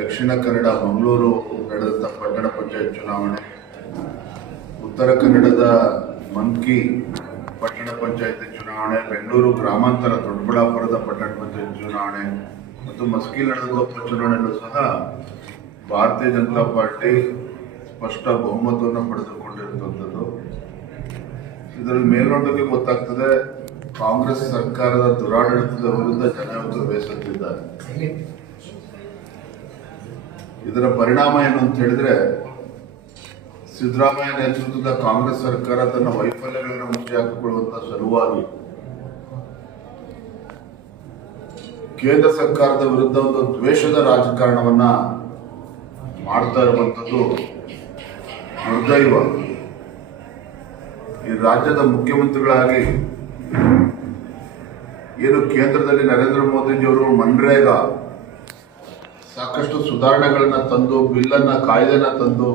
ದಕ್ಷಿಣ ಕನ್ನಡ ಮಂಗಳೂರು ನಡೆದಂಥ ಪಟ್ಟಣ ಪಂಚಾಯತ್ ಚುನಾವಣೆ, ಉತ್ತರ ಕನ್ನಡದ ಮಂಕಿ ಪಟ್ಟಣ ಪಂಚಾಯತ್ ಚುನಾವಣೆ, ಬೆಂಗಳೂರು ಗ್ರಾಮಾಂತರ ದೊಡ್ಡಬಳ್ಳಾಪುರದ ಪಟ್ಟಣ ಪಂಚಾಯತ್ ಚುನಾವಣೆ ಮತ್ತು ಮಸ್ಕಿ ನಡೆದ ಉಪಚುನಾವಣೆಯಲ್ಲೂ ಸಹ ಭಾರತೀಯ ಜನತಾ ಪಾರ್ಟಿ ಸ್ಪಷ್ಟ ಬಹುಮತವನ್ನು ಪಡೆದುಕೊಂಡಿರುವಂಥದ್ದು. ಇದರಲ್ಲಿ ಮೇಲ್ನೋಟಕ್ಕೆ ಗೊತ್ತಾಗ್ತದೆ ಕಾಂಗ್ರೆಸ್ ಸರ್ಕಾರದ ದುರಾಡಳಿತದ ವಿರುದ್ಧ ಜನ ಇವತ್ತು ಬೇಸತ್ತಿದ್ದಾರೆ. ಇದರ ಪರಿಣಾಮ ಏನು ಅಂತ ಹೇಳಿದ್ರೆ, ಸಿದ್ದರಾಮಯ್ಯ ನೇತೃತ್ವದ ಕಾಂಗ್ರೆಸ್ ಸರ್ಕಾರ ತನ್ನ ವೈಫಲ್ಯಗಳನ್ನು ಮುಚ್ಚಿ ಹಾಕಿಕೊಳ್ಳುವಂತ ಸಲುವಾಗಿ ಕೇಂದ್ರ ಸರ್ಕಾರದ ವಿರುದ್ಧ ಒಂದು ದ್ವೇಷದ ರಾಜಕಾರಣವನ್ನ ಮಾಡ್ತಾ ಇರುವಂತದ್ದು ದುರ್ದೈವ. ಈ ರಾಜ್ಯದ ಮುಖ್ಯಮಂತ್ರಿಗಳಾಗಿ ಏನು ಕೇಂದ್ರದಲ್ಲಿ ನರೇಂದ್ರ ಮೋದಿಜಿಯವರು ಮನ್ರೇಗಾ ಸಾಕಷ್ಟು ಸುಧಾರಣೆಗಳನ್ನ ತಂದು, ಬಿಲ್ಲನ್ನ ಕಾಯ್ದೆನ ತಂದು,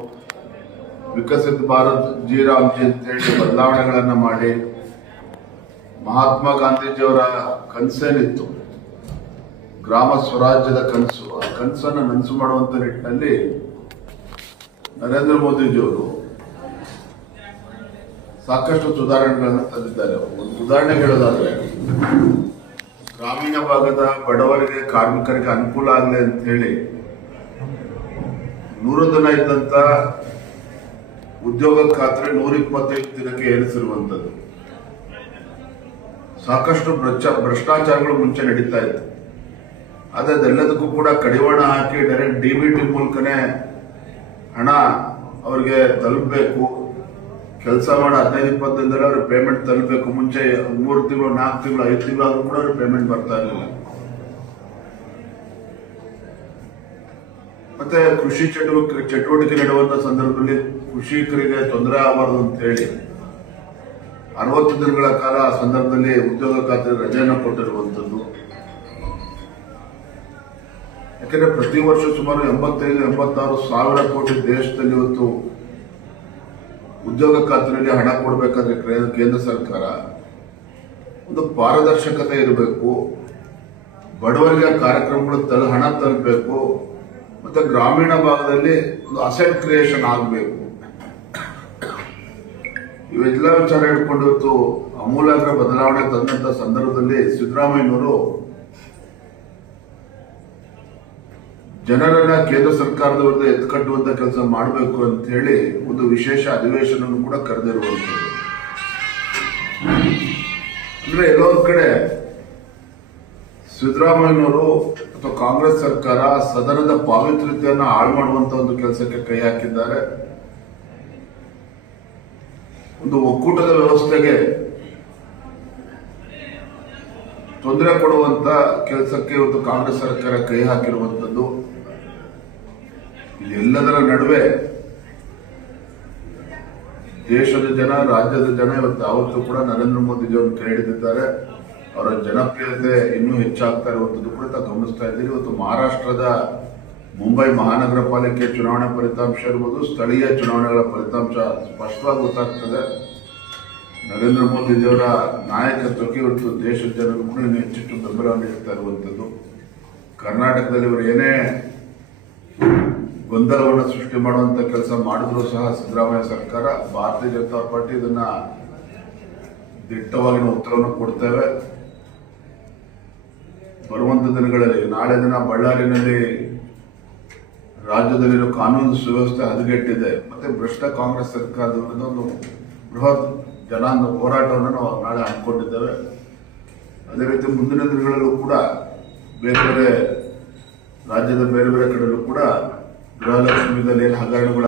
ವಿಕಸಿತ ಭಾರತ್ ಜಿ ರಾಮ್ಜಿ ಅಂತೇಳಿ ಬದಲಾವಣೆಗಳನ್ನ ಮಾಡಿ, ಮಹಾತ್ಮ ಗಾಂಧೀಜಿಯವರ ಕನಸೇನಿತ್ತು ಗ್ರಾಮ ಸ್ವರಾಜ್ಯದ ಕನಸು, ಆ ಕನಸನ್ನು ನನಸು ಮಾಡುವಂತ ನಿಟ್ಟಿನಲ್ಲಿ ನರೇಂದ್ರ ಮೋದಿಜಿಯವರು ಸಾಕಷ್ಟು ಸುಧಾರಣೆಗಳನ್ನು ತಂದಿದ್ದಾರೆ. ಒಂದು ಉದಾಹರಣೆ ಹೇಳೋದಾದ್ರೆ, ಗ್ರಾಮೀಣ ಭಾಗದ ಬಡವರಿಗೆ, ಕಾರ್ಮಿಕರಿಗೆ ಅನುಕೂಲ ಆಗಲಿ ಅಂತ ಹೇಳಿ 100 ದಿನ ಇದ್ದಂತ ಉದ್ಯೋಗ ಖಾತ್ರಿ 125 ದಿನಕ್ಕೆ ಏರಿಸಿರುವಂತದ್ದು. ಸಾಕಷ್ಟು ಭ್ರಷ್ಟಾಚಾರಗಳು ಮುಂಚೆ ನಡೀತಾ ಇತ್ತು. ಆದ್ರೆ ಅದೆಲ್ಲದಕ್ಕೂ ಕೂಡ ಕಡಿವಾಣ ಹಾಕಿ ಡೈರೆಕ್ಟ್ DBT ಮೂಲಕನೇ ಹಣ ಅವರಿಗೆ ತಲುಪಬೇಕು, ಕೆಲಸ ಮಾಡೋ 15-20 ದಿನದಲ್ಲಿ ಅವ್ರಿಗೆ ಪೇಮೆಂಟ್ ತಲುಪಬೇಕು. ಮುಂಚೆ 3 ತಿಂಗಳು, 4 ತಿಂಗಳು, 5 ತಿಂಗಳು ಕೂಡ ಅವ್ರಿಗೆ ಪೇಮೆಂಟ್ ಬರ್ತಾ ಇರಲಿಲ್ಲ. ಮತ್ತೆ ಕೃಷಿ ಚಟುವಟಿಕೆ ನಡೆಯುವಂತ ಸಂದರ್ಭದಲ್ಲಿ ಕೃಷಿಕರಿಗೆ ತೊಂದರೆ ಆಗಬಾರದು ಅಂತ ಹೇಳಿ 60 ದಿನಗಳ ಕಾಲ ಆ ಸಂದರ್ಭದಲ್ಲಿ ಉದ್ಯೋಗ ಖಾತ್ರಿ ರಜೆಯನ್ನು ಕೊಟ್ಟಿರುವಂತದ್ದು. ಯಾಕಂದ್ರೆ ಪ್ರತಿ ವರ್ಷ ಸುಮಾರು 85-86 ಸಾವಿರ ಕೋಟಿ ದೇಶದಲ್ಲಿ ಇವತ್ತು ಉದ್ಯೋಗ ಖಾತ್ರಿಯಲ್ಲಿ ಹಣ ಕೊಡಬೇಕಾದ್ರೆ ಕೇಂದ್ರ ಸರ್ಕಾರ ಒಂದು ಪಾರದರ್ಶಕತೆ ಇರಬೇಕು, ಬಡವರಿಗೆ ಕಾರ್ಯಕ್ರಮಗಳು ಹಣ ತಲುಪಬೇಕು, ಮತ್ತೆ ಗ್ರಾಮೀಣ ಭಾಗದಲ್ಲಿ ಒಂದು ಅಸೆಟ್ ಕ್ರಿಯೇಷನ್ ಆಗಬೇಕು. ಇವೆಲ್ಲ ವಿಚಾರ ಹಿಡ್ಕೊಂಡು ಇವತ್ತು ಅಮೂಲಾಗ್ರ ಬದಲಾವಣೆ ತಂದಂತ ಸಂದರ್ಭದಲ್ಲಿ ಸಿದ್ದರಾಮಯ್ಯನವರು ಜನರನ್ನ ಕೇಂದ್ರ ಸರ್ಕಾರದ ವಿರುದ್ಧ ಎತ್ಕಟ್ಟುವಂತ ಕೆಲಸ ಮಾಡಬೇಕು ಅಂತ ಹೇಳಿ ಒಂದು ವಿಶೇಷ ಅಧಿವೇಶನ ಕೂಡ ಕರೆದಿರುವಂಥದ್ದು. ಅಂದ್ರೆ ಎಲ್ಲೋ ಒಂದ್ ಕಡೆ ಸಿದ್ದರಾಮಯ್ಯನವರು ಅಥವಾ ಕಾಂಗ್ರೆಸ್ ಸರ್ಕಾರ ಸದನದ ಪಾವಿತ್ರ್ಯತೆಯನ್ನು ಹಾಳು ಮಾಡುವಂತ ಒಂದು ಕೆಲಸಕ್ಕೆ ಕೈ ಹಾಕಿದ್ದಾರೆ. ಒಂದು ಒಕ್ಕೂಟದ ವ್ಯವಸ್ಥೆಗೆ ತೊಂದರೆ ಕೊಡುವಂತ ಕೆಲಸಕ್ಕೆ ಇವತ್ತು ಕಾಂಗ್ರೆಸ್ ಸರ್ಕಾರ ಕೈ ಹಾಕಿರುವಂತದ್ದು. ಇದೆಲ್ಲದರ ನಡುವೆ ದೇಶದ ಜನ, ರಾಜ್ಯದ ಜನ ಇವತ್ತು ಯಾವತ್ತೂ ಕೂಡ ನರೇಂದ್ರ ಮೋದಿಜಿಯವರನ್ನು ಕೈ ಹಿಡಿದಿದ್ದಾರೆ. ಅವರ ಜನಪ್ರಿಯತೆ ಇನ್ನೂ ಹೆಚ್ಚಾಗ್ತಾ ಇರುವಂತದ್ದು ಕೂಡ ಗಮನಿಸ್ತಾ ಇದ್ದೀರಿ. ಇವತ್ತು ಮಹಾರಾಷ್ಟ್ರದ ಮುಂಬೈ ಮಹಾನಗರ ಪಾಲಿಕೆ ಚುನಾವಣೆ ಫಲಿತಾಂಶ ಇರ್ಬೋದು, ಸ್ಥಳೀಯ ಚುನಾವಣೆಗಳ ಫಲಿತಾಂಶ ಸ್ಪಷ್ಟವಾಗಿ ಗೊತ್ತಾಗ್ತದೆ. ನರೇಂದ್ರ ಮೋದಿಜಿಯವರ ನಾಯಕತ್ವಕ್ಕೆ ಇವತ್ತು ದೇಶದ ಜನರು ಕೂಡ ಇನ್ನೂ ಹೆಚ್ಚಿಟ್ಟು ಬೆಂಬಲ ನೀಡುತ್ತಾ ಇರುವಂತದ್ದು. ಕರ್ನಾಟಕದಲ್ಲಿ ಇವರು ಏನೇ ಗೊಂದಲವನ್ನು ಸೃಷ್ಟಿ ಮಾಡುವಂತ ಕೆಲಸ ಮಾಡಿದ್ರು ಸಹ ಸಿದ್ದರಾಮಯ್ಯ ಸರ್ಕಾರ, ಭಾರತೀಯ ಜನತಾ ಪಾರ್ಟಿ ಇದನ್ನ ದಿಟ್ಟವಾಗಿನ ಉತ್ತರವನ್ನು ಕೊಡ್ತೇವೆ. ಬರುವಂತ ದಿನಗಳಲ್ಲಿ, ನಾಳೆ ದಿನ ಬಳ್ಳಾರಿನಲ್ಲಿ ರಾಜ್ಯದಲ್ಲಿರೋ ಕಾನೂನು ಸುವ್ಯವಸ್ಥೆ ಹದಗೆಟ್ಟಿದೆ, ಮತ್ತೆ ಭ್ರಷ್ಟ ಕಾಂಗ್ರೆಸ್ ಸರ್ಕಾರದ ವಿರುದ್ಧ ಒಂದು ಬೃಹತ್ ಜನಾಂಗ ಹೋರಾಟವನ್ನು ನಾವು ನಾಳೆ ಹಮ್ಮಿಕೊಂಡಿದ್ದೇವೆ. ಅದೇ ರೀತಿ ಮುಂದಿನ ದಿನಗಳಲ್ಲೂ ಕೂಡ ಬೇರೆ ಬೇರೆ ರಾಜ್ಯದ ಬೇರೆ ಬೇರೆ ಕಡೆಯಲ್ಲೂ ಕೂಡ ಗೃಹಲಕ್ಷ್ಮಿದಲ್ಲಿ ಏನು ಹಗರಣಗಳು